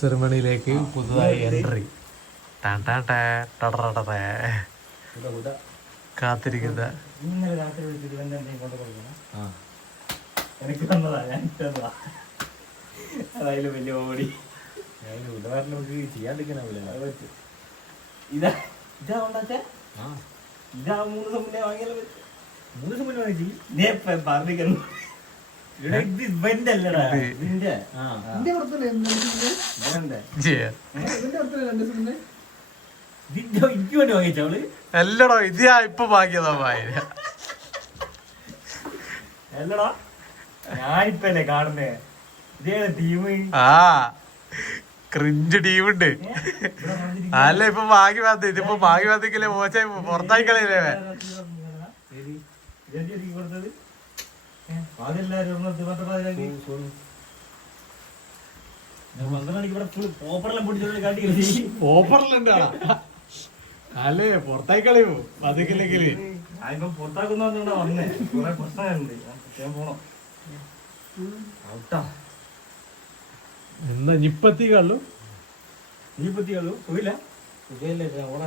സെറിമണിയിലേക്ക് പുതുതായി എൻട്രി കാത്തിരിക്കുന്ന ഇന്നലെ രാത്രി വിളിച്ചിട്ട് ഇവന്റെ കൊണ്ട് കൊടുക്കണം എനിക്ക് തന്നതാ ഞാൻ തന്നതാ അതായാലും വലിയ ഓടി ഉദാഹരണം നമുക്ക് ചെയ്യാണ്ടിരിക്കാനാവില്ല. ഇതാ ഇതാ ഉണ്ടാച്ച ഇതാ 3 ദിവസം മുന്നേ വാങ്ങിയാലും 3 ദിവസം മുന്നേ വാങ്ങിച്ചു നീ പറഞ്ഞിരിക്കുന്നു ഇത് ഇവന്റെ അല്ലടാ നിന്റെ എനിക്ക് വേണ്ടി വാങ്ങിച്ചവള് എല്ലടോ ഇത് ഞാൻ ഇപ്പൊ വാങ്ങിയതാ അല്ലടാ ഞാനിപ്പല്ലേ കാണുന്നേ ഇതേ ടീം ആ ക്രിഞ്ച് ടീമുണ്ട്. അല്ല ഇപ്പൊ വാങ്ങി വന്നത് ഇതിപ്പോ വാങ്ങി വന്നിക്കല്ലേ മോശം പുറത്തായിക്കളേ കൊടുത്തത് അതെല്ലാരും 12 മണിക്ക് ഇവിടെ ഫുൾ ഓഫറെല്ലാം പൊട്ടിച്ചോണ്ട് കാട്ടിക്കില്ലേ ഓഫറിലുണ്ടാ അല്ലേ പുറത്തായി കളയോ അതിക്കില്ലെങ്കില് ഞാനിപ്പോ പുറത്താക്കുന്ന പറഞ്ഞോണ്ടാ വന്നേ കുറെ പ്രശ്നങ്ങളുണ്ട് ഞാൻ പോണം ഔട്ടാ എന്താ ഇപ്പത്തി കള്ളു നീ പറ്റിയുള്ളൂ പോയില്ല ഓളെ